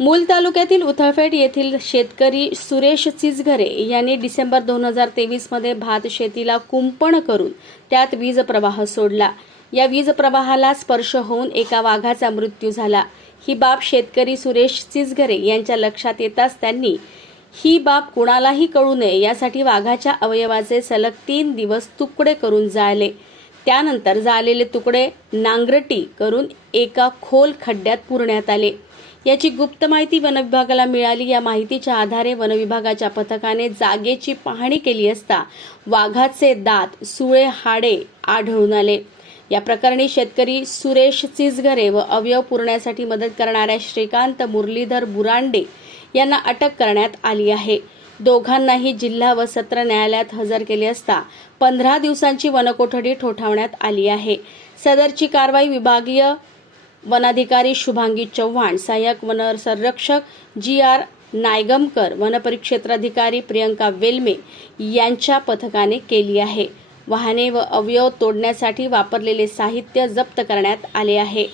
मूल तालुक्यातील उथळफेट येथील शेतकरी सुरेश चिजघरे यांनी डिसेंबर दोन हजार तेवीसमध्ये भात शेतीला कुंपण करून त्यात वीज प्रवाह सोडला. या वीज प्रवाहाला स्पर्श होऊन एका वाघाचा मृत्यू झाला. ही बाब शेतकरी सुरेश चिजघरे यांच्या लक्षात येताच त्यांनी ही बाब कुणालाही कळू नये यासाठी वाघाच्या अवयवाचे सलग तीन दिवस तुकडे करून जाळले. त्यानंतर झालेले तुकडे नांगरटी करून एका खोल खड्ड्यात पुरण्यात आले. याची गुप्त माहिती वनविभागाला मिळाली. या माहितीच्या आधारे वनविभागाच्या पथकाने जागेची पाहणी केली असता वाघाचे दात सुळे हाडे आढळून आले. या प्रकरणी शेतकरी सुरेश चिजघरे व अवयव पुरण्यासाठी मदत करणाऱ्या श्रीकांत मुरलीधर बुरांडे यांना अटक करण्यात आली आहे. दोघांनाही जिल्हा व सत्र न्यायालयात हजर केले असता पंधरा दिवसांची वनकोठडी ठोठावण्यात आली आहे. सदरची कारवाई विभागीय वनाधिकारी शुभांगी चव्हाण सहाय्यक वनसंरक्षक जी आर नायगमकर वनपरिक्षेत्राधिकारी प्रियंका वेल्मे यांच्या पथकाने केली आहे. वाहने व अवयव तोडण्यासाठी वापरलेले साहित्य जप्त करण्यात आले आहे.